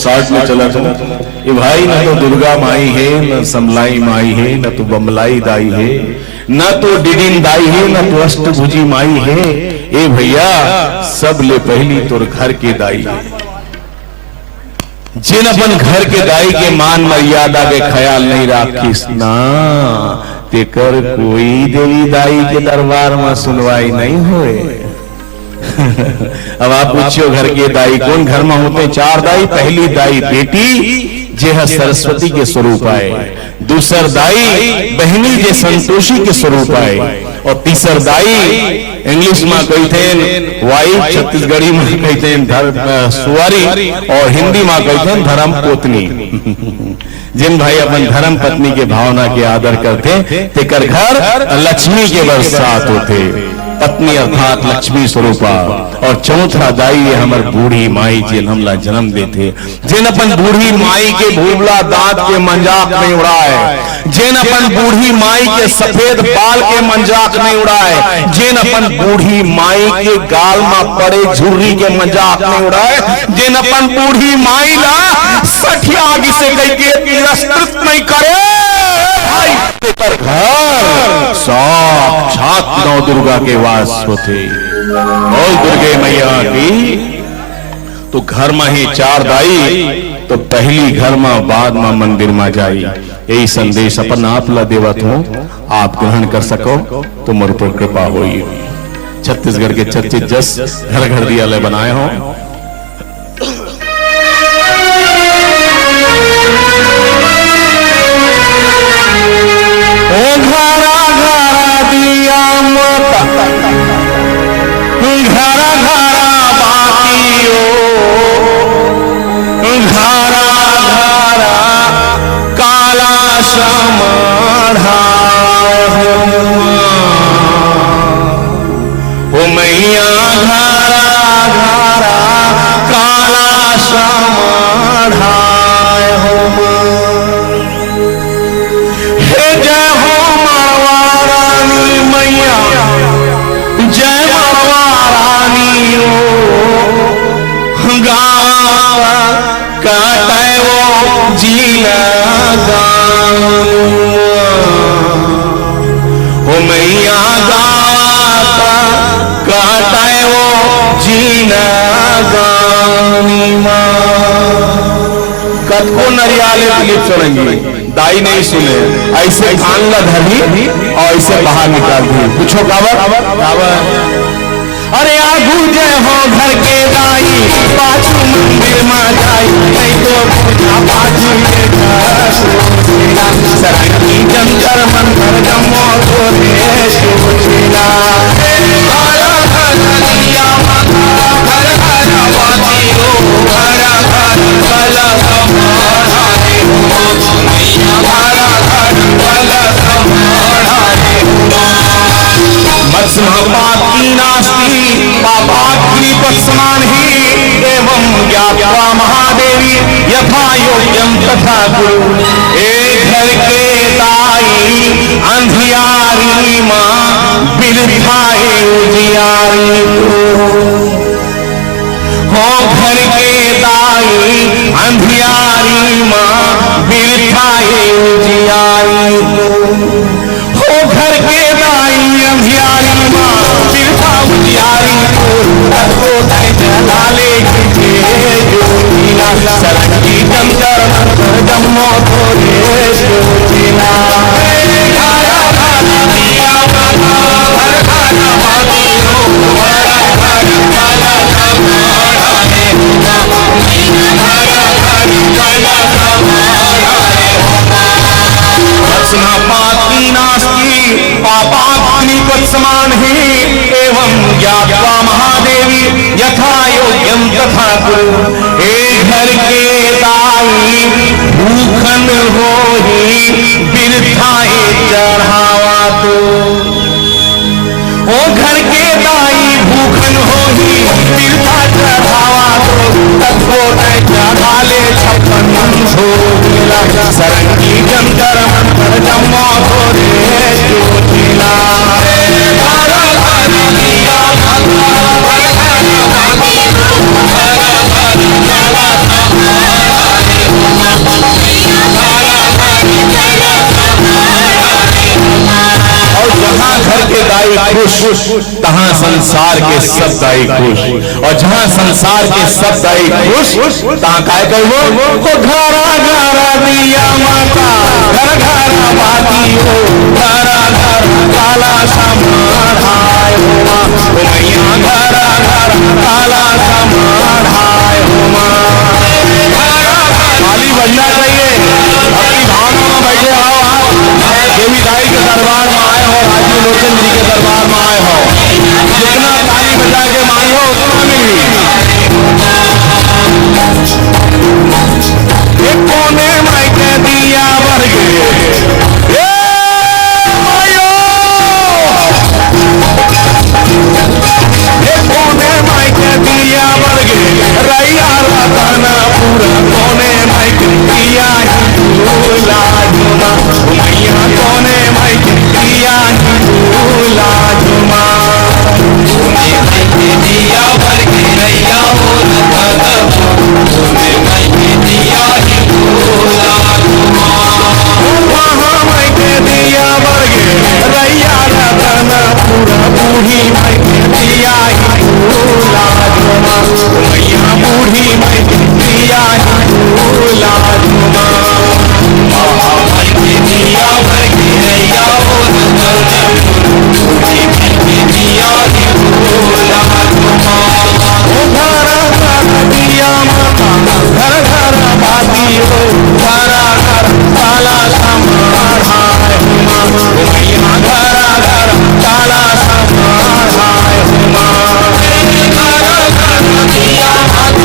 Short में चला चला ये भाई, न तो दुर्गा माई है, न समलाई माई है, न तो बमलाई दाई है, न तो डिडिन दाई है, न तो अष्टभुजी माई है। ए भैया सब ले पहली तोर घर के दाई है। जिन अपन घर के दाई के मान मर्यादा के ख्याल नहीं राखिस ना, तेकर कोई देवी दाई के दरबार में सुनवाई नहीं होए। अब आप पूछियो घर के दाई कौन घर में होते? चार दाई। पहली दाई बेटी जे है सरस्वती के स्वरूप आए, दूसर दाई बहनी जे संतोषी के स्वरूप आए, और तीसर दाई इंग्लिश में कहते हैं वाइफ, छत्तीसगढ़ी में कहते हैं सुवारी, और हिंदी में कहते हैं धर्म पत्नी। जिन भाई अपन धर्म पत्नी के भावना के आदर करते तेकर घर लक्ष्मी के बरसात होते। पत्नी अर्थात लक्ष्मी स्वरूपा। और चौथा दाई है हमार बूढ़ी माई जिन हमला जन्म देते, जिन अपन बूढ़ी माई के भूबला दांत के मंजाक नहीं उड़ाए, जिन अपन बूढ़ी माई के सफेद बाल के मंजाक नहीं उड़ाए, जिन अपन बूढ़ी माई के गाल में पड़े झुर्री के मंजाक नहीं उड़ाए, जिन अपन बूढ़ी माई ला सठिया आगे से कह के तिरस्कृत नहीं करे। घर साक्षात नौ दुर्गा के वास होते। बोल दुर्गे मैया की। तो घर में ही चार दाई, तो पहली घर में बाद में मंदिर में जाई। यही संदेश अपन आप ला देवत हो, आप ग्रहण कर सको तो मोर पर कृपा होई। छत्तीसगढ़ के चर्चित जस घर घर दियालय बनाए हो। दाई नहीं सुने, ऐसे कान ला धरी और ऐसे बाहर निकाल दी। पूछो कावर। अरे आगू जय हो घर के दाई, पाछू मंदिर में जाई, नहीं तो पूजा पाछू सरंगी जंतर मंतर जमो तो देश उछिला। पापी नास्ति पापाग्नि पत्समान ही एवं ज्ञात्वा महादेवी यथा योग्यम तथा गुरु। एक घर के दाई अंधियारी माँ बिरधाए उजियारी हो। घर के दाई अंधियारी माँ बिरधाए उजियारी हो। घर के दाई अंधियारी सरंगी जंतर मंतर जमो थोड़े सोचिला। पापी नास्ति पापाग्नि पत्समान ही एवं ज्ञात्वा महादेवी यथा योग्यम तथा कुरु। घर के दाई भूखन हो ही बिरथाए चढ़ावा तो। ओ घर के दाई भूखन हो ही बिरथा चढ़ावा तो। तत्वो चढ़ा ले 56 सोला। सरंगी जंतर मंतर जमो थोड़े सोचिला। तहां संसार के सब दाई खुश, और जहां संसार के सब दाई खुश तहां काय करबो तो घरा घरा दिया माता, घर घर बाती हो, घरा घर काला समाढ़ाय हो, मैया घरा घर काला समाढ़ाय हो। ताली बजना चाहिए, अपनी भावना में बैठे आओ, देवी दाई के दरबार में आए हो, राजीव लोचन जी के दरबार में आए हो, जितना ताली बजा के मांगो उतना मिली। एक कोने मायके दिया वर्गे कोने मायके दिया वर्गे रैया रतना पूरा कोने मायके दिया लाजुमा, मैया कोने मायके दिया लाजुमा, दिया वर्गे रैया रतना कोने मायके दिया लाजुमा, वहाँ मायके दिया वर्गे रैया रतना पूरा बूढ़ी मायके दिया लाजुमा, मैया बूढ़ी मायके दिया लाजुमा, मायके दिया वर्गे रैया बूढ़ी मायके दिया लाजुमा, घर घर दिया माता, घर घर बाती हो, घरा घर काला समाढ़ाय हो, मैया घरा घर काला समाढ़ाय हो, घरा घर दिया माता,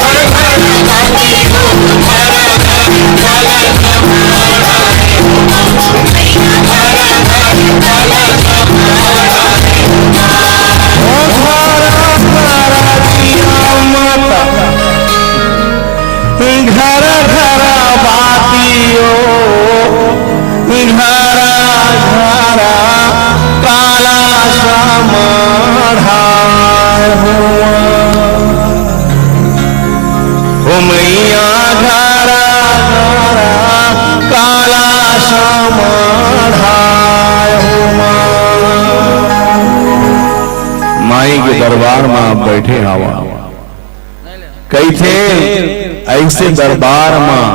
घर घर बाती हो, घरा घर काला समाढ़ाय हो, मैया घरा घर काला समाढ़ाय हो, घरा घर दिया माता, घर घर बातियो, घरा घरा काला समाढ़ाय हो, मैया घरा घरा काला समाढ़ाय हो। माई के दरबार में आप बैठे हवा, कई थे ऐसे दरबार में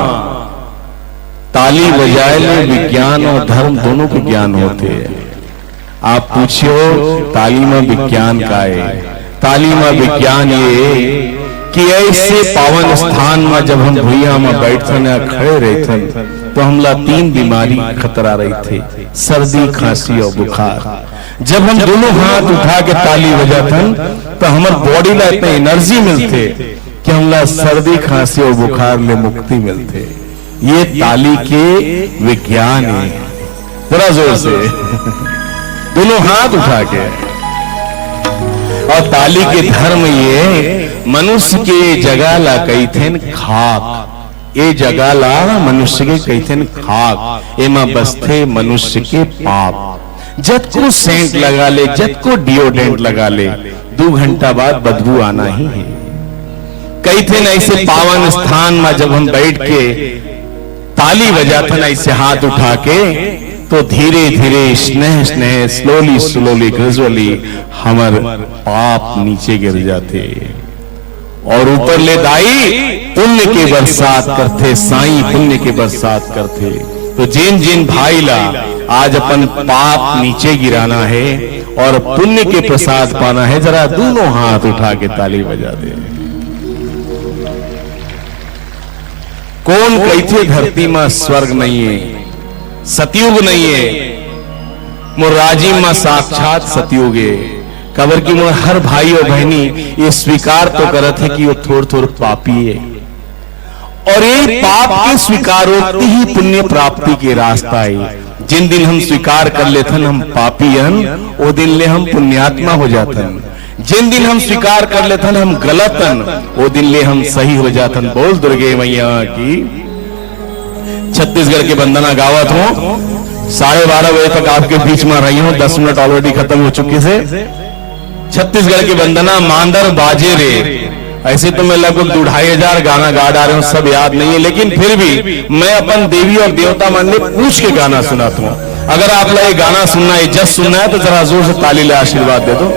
ताली बजाए में विज्ञान और धर्म दोनों के ज्ञान होते हैं। आप पूछियो ताली में विज्ञान का है, ताली में विज्ञान ये कि ऐसे पावन स्थान में जब हम भुइया में बैठते न खड़े रहते तो हमला 3 बीमारी खतरा रही थे, सर्दी खांसी और बुखार। जब हम दोनों हाथ उठा के ताली बजातन तो हमारे बॉडी ला इतने एनर्जी मिलते कि हमला सर्दी खांसी और बुखार ले मुक्ति मिलते। ये ताली के विज्ञान है। जरा जोर से दोनों हाथ उठा के। और ताली के धर्म ये मनुष्य के जगह ला कही थे खाक, ये जगह ला मनुष्य के कही थे खाक, एमा बसते मनुष्य के पाप। जब को सेंट लगा ले, जब को डिओडेंट लगा ले, 2 घंटा बाद बदबू आना ही है। कई थे ना ऐसे पावन स्थान में जब हम बैठ के ताली बजाते ना ऐसे हाथ उठा के, तो धीरे धीरे स्नेह स्नेह स्लोली स्लोली ग्रेजुअली हमार पाप नीचे गिर जाते और ऊपर ले दाई पुण्य के बरसात करते, साईं पुण्य के बरसात करते। तो जिन जिन भाई ला आज अपन पाप नीचे गिराना है और पुण्य के प्रसाद पाना है, जरा दोनों हाथ उठा के ताली बजा दे। कौन कैथे धरती में स्वर्ग नहीं है, सतयुग नहीं है। मुर्राजी में साक्षात सतयुग है। कबर की मोर हर भाई और बहनी ये स्वीकार तो करत है कि वो थोड़ थोड़ पापी है, और ये पाप के स्वीकारोक्ति ही पुण्य प्राप्ति के रास्ता है। जिन दिन हम स्वीकार कर लेथन हम पापीयन, वो दिन ले हम पुण्यात्मा हो जातन। जिन दिन हम स्वीकार कर लेथन हम गलतन, वो दिन ले हम सही हो जातन। बोल दुर्गे मैया की। छत्तीसगढ़ के वंदना गावत हो, 12:30 बजे तक आपके बीच में रही हूं, 10 मिनट ऑलरेडी खत्म हो चुके से। छत्तीसगढ़ की वंदना मांदर बाजे रे, ऐसे तो मैं लगभग 2500 गाना गा रहा हूं, सब याद नहीं है, लेकिन फिर भी मैं अपन देवी और देवता मन ने पूछ के गाना सुनाता हूं। अगर आप लोग ये गाना सुनना है, जज सुनना है, तो जरा जोर से ताली ले आशीर्वाद दे दो।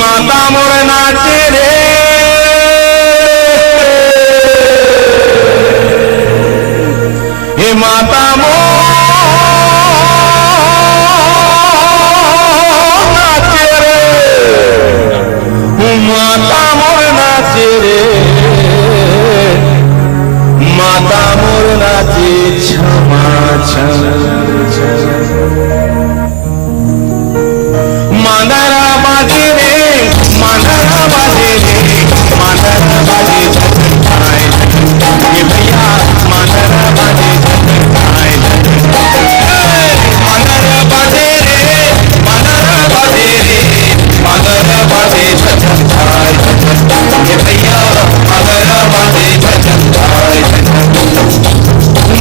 माता मोर नाचे रे, हे माता मोर नाचे रे, माता मोर नाचे रे, माता मोर नाचे क्षमा मांदरा बाजे रे, मांदरा बाजे रे, मांदरा बाजे झटकाए ये भैया, मांदरा बाजे झटकाए मांदरा बाजे रे, मांदरा बाजे रे, मांदरा बाजे झटकाए ये भैया, मांदरा बाजे झटकाए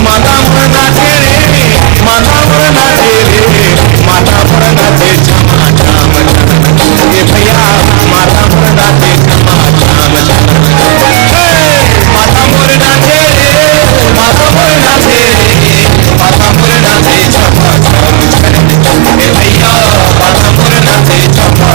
माता मोर नाचे रे, माता मोर नाचे रे, माता मोर नाचे क्षमा ये भैया, माता मोर नाचे क्षमा माता मोर नाचे रे, माता मोर नाचे रे, माता मोर नाचे क्षमा ये भैया, माता मोर नाचे क्षमा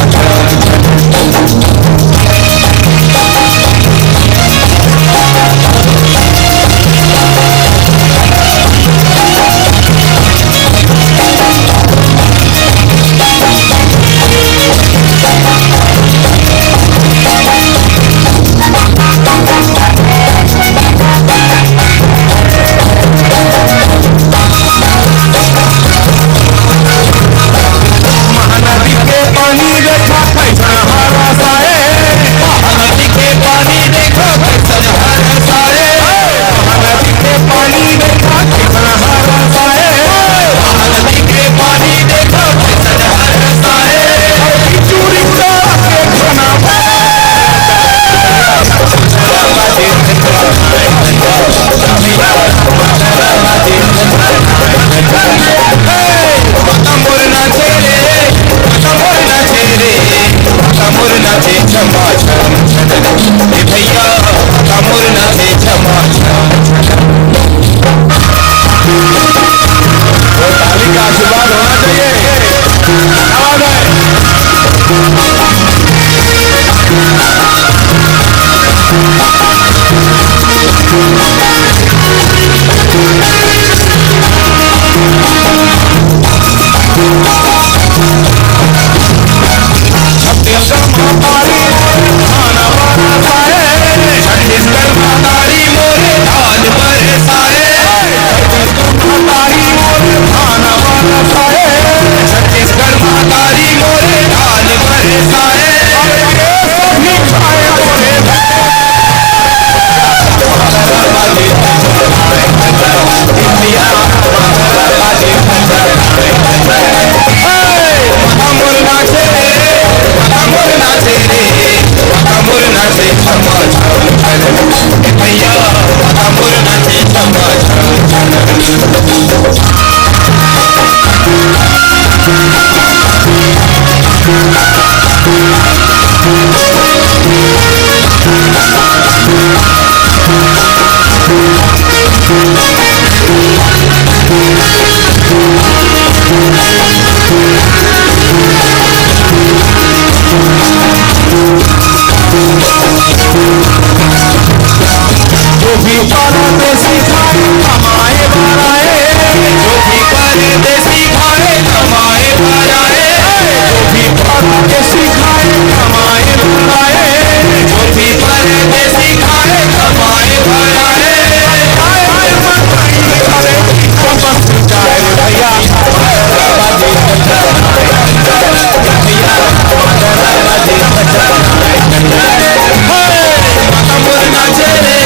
नाचे रे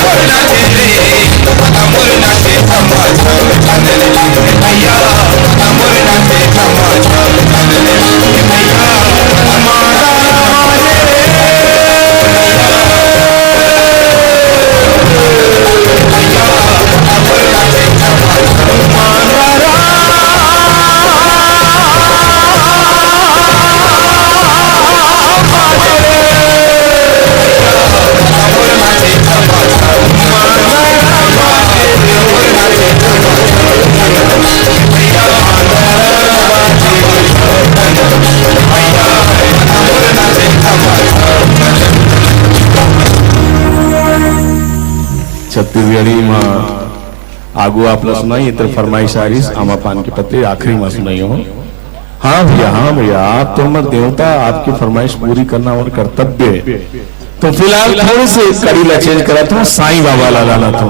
मोर नाचे रे मोर नाचे खमा छम छनले भैया मोर नाचे खमा छम छनले भैया हमारा नाचे रे भैया मोर नाचे खमा छम मारा छत्तीसगढ़ी में आगू आप सुनाई तो फरमाइश आ रही आमा पान के पत्ते आखिरी में सुनाई हो। हाँ भैया आप तो हमारे देवता, आपकी फरमाइश पूरी करना और कर्तव्य। तो फिलहाल थोड़ी सी कड़ी ला चेंज करा था, साईं बाबा ला लाना था।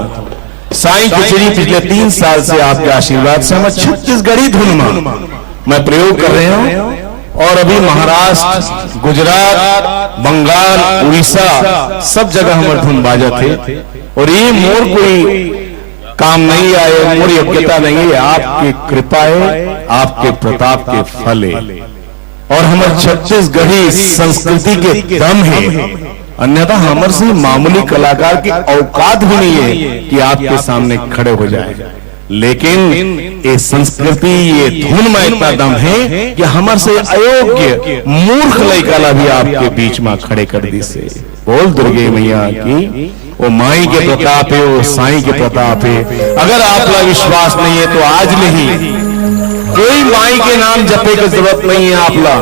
साईं खिचड़ी पिछले 3 साल से आपके आशीर्वाद से हम छत्तीसगढ़ी धुन में मैं प्रयोग कर रहे हूँ। और अभी महाराष्ट्र, गुजरात, बंगाल, उड़ीसा सब जगह हमारे धुन बाजा थे। और ये मोर कोई काम नहीं आए, मोर योग्यता नहीं है, आपकी कृपा है, आपके प्रताप के फल है। और हमारे छत्तीसगढ़ी संस्कृति के दम है। अन्यथा हमारे से मामूली कलाकार की औकात भी नहीं है कि आपके सामने खड़े हो जाए। लेकिन ये संस्कृति, ये धुन में इतना दम है कि हमारे से अयोग्य मूर्ख लड़का भी आपके बीच में खड़े कर दी से। बोल दुर्गे मैया की वो माई के प्रताप है, वो साईं के प्रताप है। अगर आपका विश्वास नहीं है तो आज नहीं, कोई माई के नाम जपे की जरूरत नहीं है। आपला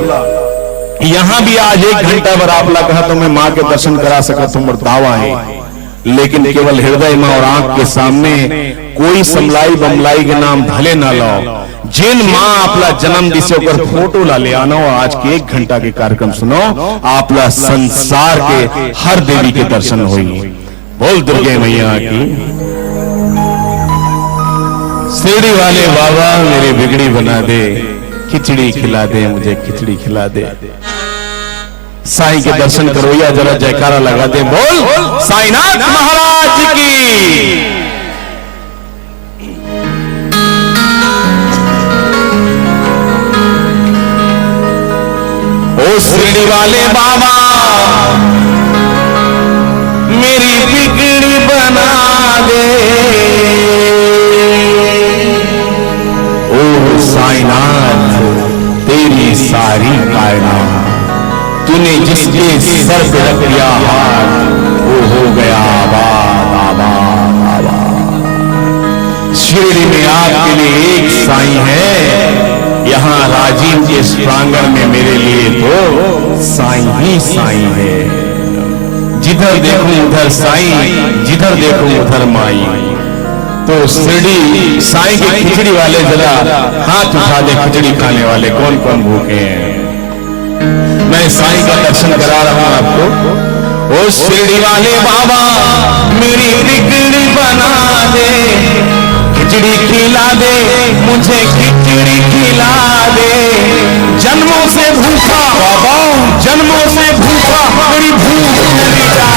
यहां भी आज 1 घंटा भर आपला कहा तो मैं मां के दर्शन करा सका तुम दावा है। लेकिन केवल हृदय में और आंख के सामने कोई समलाई बमलाई के नाम भले ना लाओ। जिन माँ आपला जन्म दिसे होकर फोटो ला ले आना हो, आज के 1 घंटा के कार्यक्रम सुनो, आपला संसार के हर देवी के दर्शन होंगे। बोल दुर्गे मैया की। शिरडी वाले बाबा मेरी बिगड़ी बना दे, खिचड़ी खिला दे, मुझे खिचड़ी खिला दे। साईं के दर्शन करो या जरा जयकारा लगा दे। बोल साईनाथ महाराज की। ओ शिरडी वाले बाबा मेरी बिगड़ी बना दे। ओ साईनाथ तेरी सारी कायनात तूने जिसके सर पे रख दिया हाथ वो हो गया आबाद आबाद आबाद। शिरडी में आपके लिए एक साईं है, यहाँ राजीव के प्रांगण में मेरे लिए तो साईं ही साईं है। जिधर देखूं उधर साईं, जिधर देखूं उधर माई। तो शिरडी साईं के खिचड़ी वाले जरा हाथ उठा दे, खिचड़ी खाने वाले कौन कौन भूखे हैं। मैं साईं का दर्शन करा रहा हूं आपको। ओ शिरडी वाले बाबा मेरी बिगड़ी बना दे, खिचड़ी खिला दे, मुझे खिचड़ी खिला दे। जन्मों से भूखा बाबा, जन्मों से भूखा, मेरी भूख मिटा